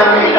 namin.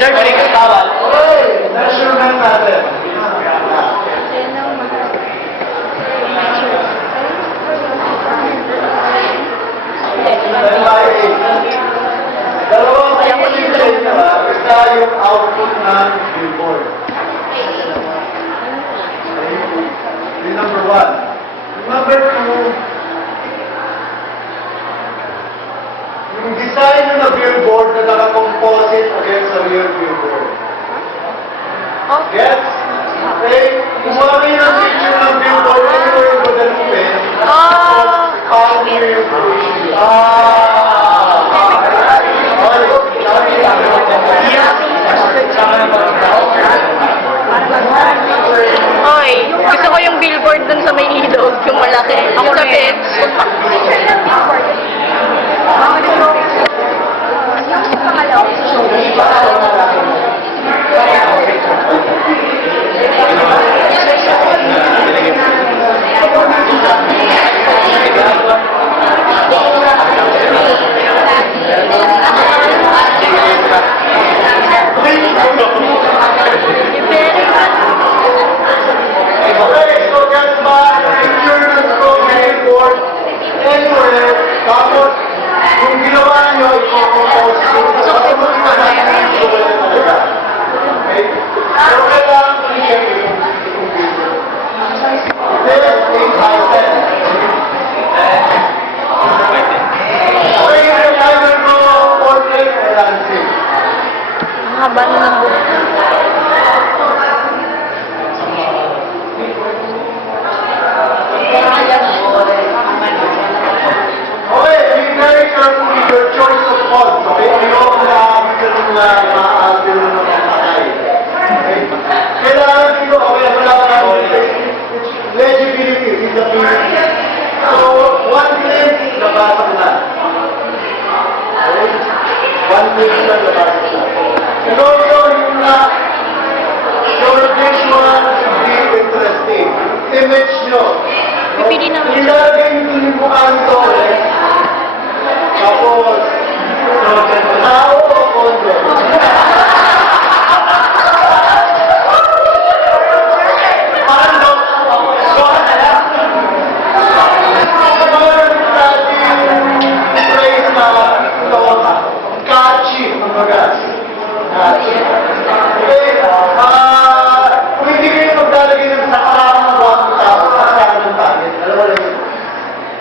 Sir, galing ka tawal. Okay, measurement natin. Dalawang position na isa yung output ng billboard. Yung number one. Number two, yung design na billboard na naka-composite against a real billboard. Yes? Okay? Kumuha kayo ng picture ng billboard anywhere in Guadalupe. Paano nyo yung position? Oy, gusto ko yung billboard dun sa may ilog, yung malaki. Ako sa pets. Okay, so get back, picture ng billboard anywhere, tapos yung ginawa nyo, i-compose okay? So, kailangan ko i-check yung billboard. This is item. Okay, yung either go portrait or landscape. Ang haba na ng buhok. Okay, be very careful with your choice of fonts. Okay, ayoko na bigyan na maaasin na mapapatay. Okay? Kailangan dito, okay, wala ka legibility, readability. So, one click, nabasa na. Okay? One click na nabasa na. And also, yung your visual should be interesting. Image nyo. Pipili naman. Ilagay nyo yung mukha nito ulit. Tapos, tao o kondo? Ano? Buwan na lang. Meron natin phrase na catchy, kumbaga. Catchy. Okay? Kung hindi kayo maglalagay ng sakarang ng buwan ng tao, sakarang ng pangit. Alam mo lang yun?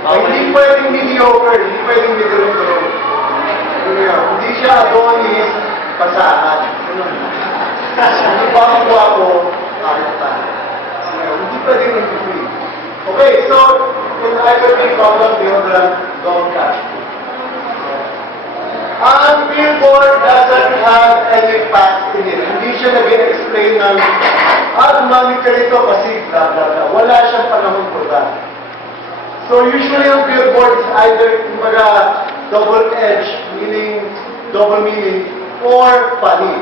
Hindi pwedeng mediocre, hindi pwedeng mediocre. Hindi siya adonis, pasahan. Hindi pa ang guwapo, kahit tayo. Hindi pwedeng nag-free. Okay, so, in either way, problem, deodorant, don't catch. Ang billboard doesn't have any facts in it. Hindi siya nag-explain ng, gumamit ka rito kasi blah blah blah. Wala siyang panahon for that. So usually ang billboard is either kumbaga double-edged, meaning double meaning, or funny.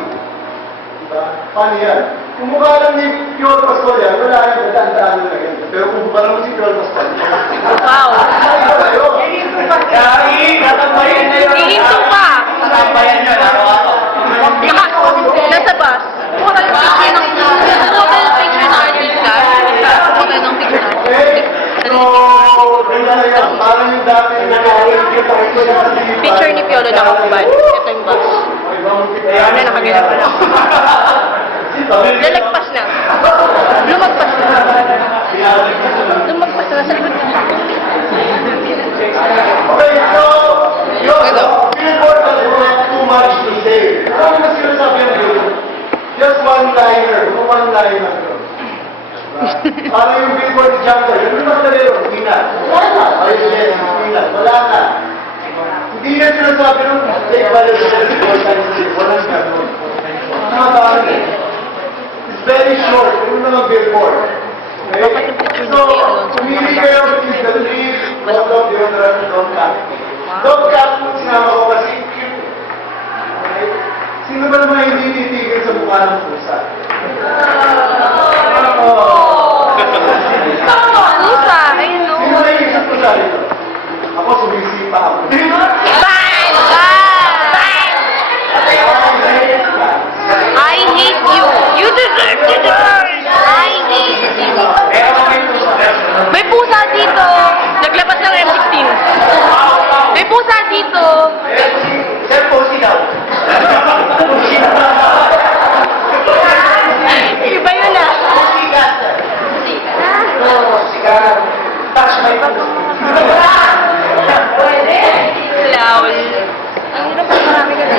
Diba? Funny yan. Kung mukha lang ni Piolo Pascual yan, wala yan, dadaan-daan na lang yan. Pero kung mukha lang si Piolo Pascual, Wow. Kaya, tatampayan na yun. Hihinto pa. Tatampayan nyo, araw-araw. Nasa bus. Kumuha tayo ng picture ng artista. Kumuha tayo ng picture ng okay? So, ganyan na yan. Parang yung dati na picture ni Piolo na kakubad. Ito yung bus. Ayan na, nakaganap na. Lalagpas na. Lumagpas na. Lumagpas na. Nasa likod na. Okay, so, yun, billboard doesn't have too much to say. Ano na sinasabi yung billboard? Just one-liner. One-liner. Parang yung billboard ni Jungle. Yung naman na rin, hindi na. Wala na. Ayun, yes, hindi na. Wala na. Hindi na sinasabi nung take value to the walang gano'n. Nakatawa na. It's very short. Yung mga billboard. Okay? So, pumili kayo between the leaves, don't deodorant, don't cut. Don't cut mo sinama ko kasi cute. Okay? Sino ba naman hindi titigil sa mukha ng pusa? Pusa, ayun o. Sino na yung isa sa ito? Ako sumisipa ako. Bang! Bang! I hate you. You deserve to die. I hate you. May pusa dito. Naglabas ng M16. May pusa dito. Sir, pusi daw. Iba yun ah. Pusi ka, sir. Pusi ka. Touch my pusi. Lol. Ang hirap pa marami ka ng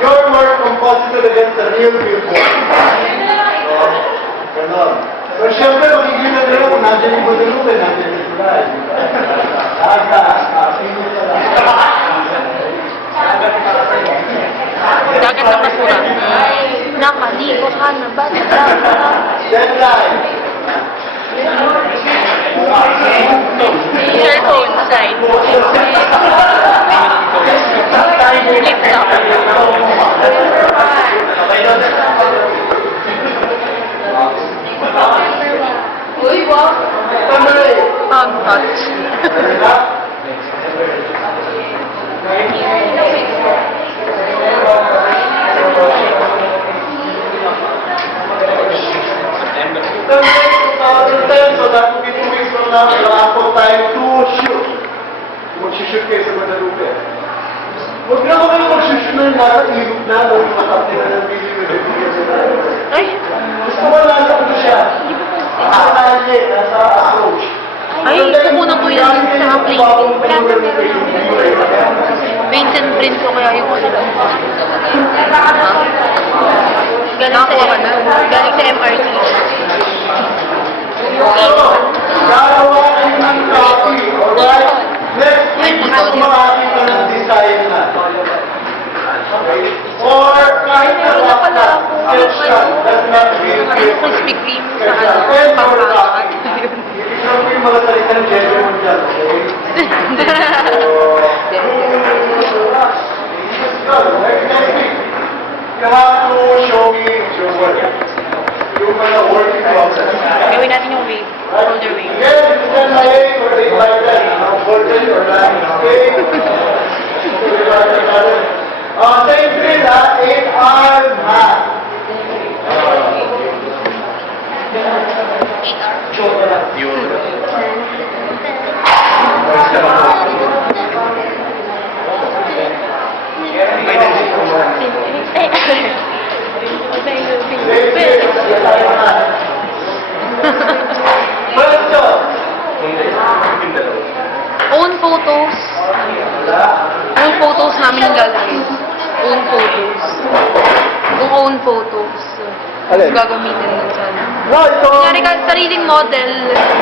You're more compulsive against the real billboard. Ganon. So, syempre, makikita nila kung nandiyan yung Guadalupe, nandiyan yung Tulay. Sino pala? Dagat ng basura. Nakaligo ka na ba? Deadline. Cellphone side. Laptop. Uy, wow. Touch. So that will be 2 weeks from now, wala time to shoot. Mag-shoot kayo sa Guadalupe. Huwag na kayo mag-shoot na nasa ilog na, o yung matapin na ng video na Ay! gusto mo nasa ko siya. Nasa kalye, nasa approach. Ay, kukunan ko yun sa playing. Vincent print ko kaya yung ano lang. Galing sa MRT. Gagawa kayo ng copy, alright? Next week, gusto makakita ng design na. Okay? Or kahit na sketch shot, that's not real. Krispy Kreme sa ano, pangkakat. Ikaw ko yung mga salita ng gender mo dyan, okay? Next week, you have to show me your work. Yung mga working process. Gawin natin yung wave. Shoulder wave. Yes, you can make or they like that. Golden or not. Okay? Same drill, 8-arm hat. Own photos. Own photos namin yung gagawin. Own photos. Kung own photos. Alin? Gagamitin nun sana. No, ito. Kunyari ka, sariling model.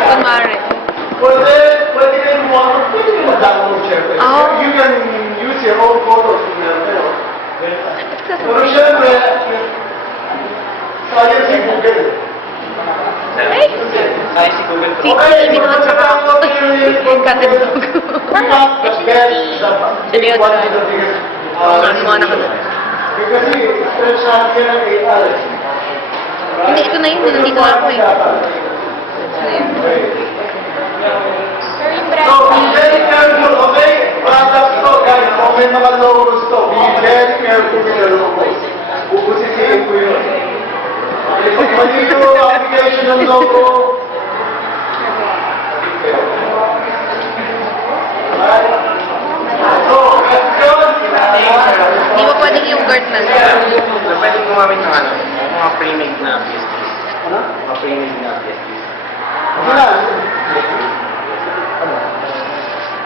Kunwari. Pwede kayo mag-download, syempre. Ah. You can use your own photos. Pero syempre, sayang si Google. Ay! Ay, si Google. CCTV naman sa kapot. Katindog. Kasi, stretch natin yan ang 8 hours. Hindi, ito na yun. Nandito na ako eh. So, be very careful, okay? Products to, guys. Kung may mga logos to, be very careful with the logos. Bubusisiin ko yun. Okay, pag mali yung application ng logo, so, question. Hindi mo pwedeng yung guard na lang. Pwede gumamit ng ano, mga pre-made na PSPs. Ano? Mga pre-made na PSPs. Ano na?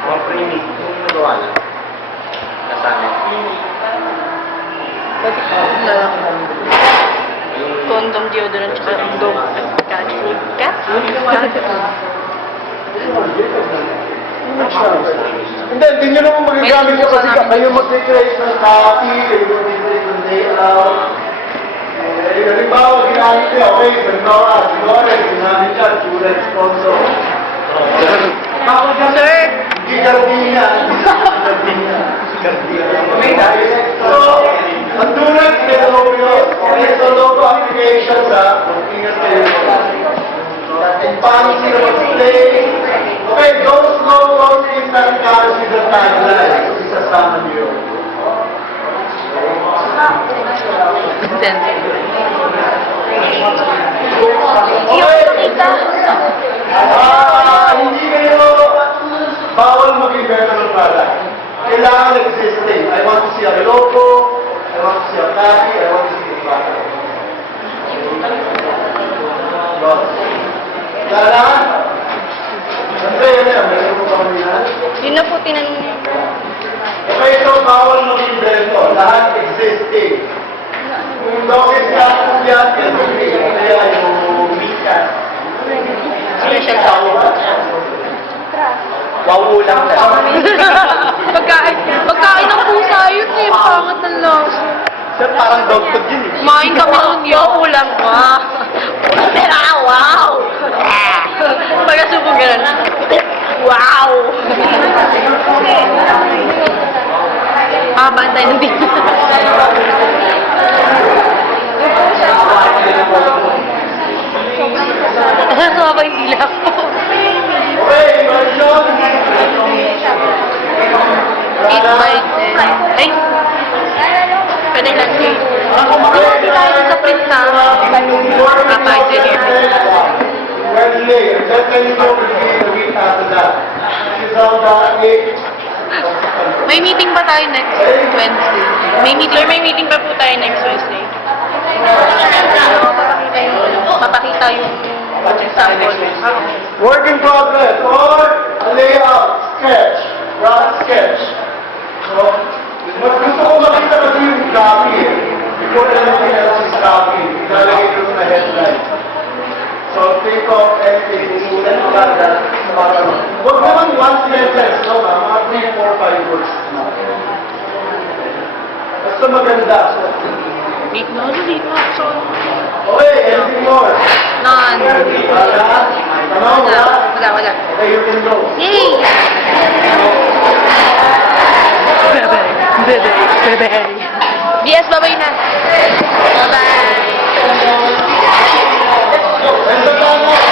Mga pre-made, yung nagawa na. Kasama. Na lang. Condom, deodorant, tsaka condom. Cat food. Cat food? Hindi, hindi nyo naman magagamit ka kasi kayo mag-create ng copy, kayo mag-create ng layout. Halimbawa, ginamit niya, okay, halimbawa, ginamit niya, tulad sponsor. Sir! Hindi gardina. Gardina. So, ang tulad, may logo yun. Okay, so logo qualifications, ingat kayo. And paano sila mag-play? Okay, those low confidence na regardless is the timeline. Isasama niyo. Hindi kayo bawal mag-invento ng product. Kailangan existing. I want to see a logo, I want to see a copy, I want to see the product. Kailangan? Siyempre, yun yan. Meron mo kami yan. Yun na po tinanong niya. Okay, so bawal mag-invento. Lahat existing. Kung bakit ka yan, kaya yung mikas. Sino siya tao? Wawulang na. Pagkain ng pusa yun eh. Pangat ng lasa. Sir, parang dog food yun eh. Kumain kami nun yun. Ulam. Wow. Wow. Pagkasubog gano'n. Wow. Bantay ng dito. Sumaba yung dila ko. Okay, question. 8 by 10. Ay! Pwede lang yun. Hindi tayo dun sa print na. Kapag dyan Wednesday, just let you know the week after that. She's on the 8th. May meeting ba tayo next Wednesday? May meeting pa po tayo next Wednesday. Papakita yung sample. Work in progress or layout, sketch, rough sketch. So, gusto ko makita kasi yung copy eh. Before anything else is copy, ilalagay ko sa headline. So, think of anything, susulat ko agad sa mga ano. Huwag naman one sentence, no? Mga 3, 4, 5 words. Basta maganda. Wait, no, delete mo. So, Okay, anything more? none. Wala. Okay, you can go. Yay! Bebe. Yes, bye-bye na. Bye-bye. Bye.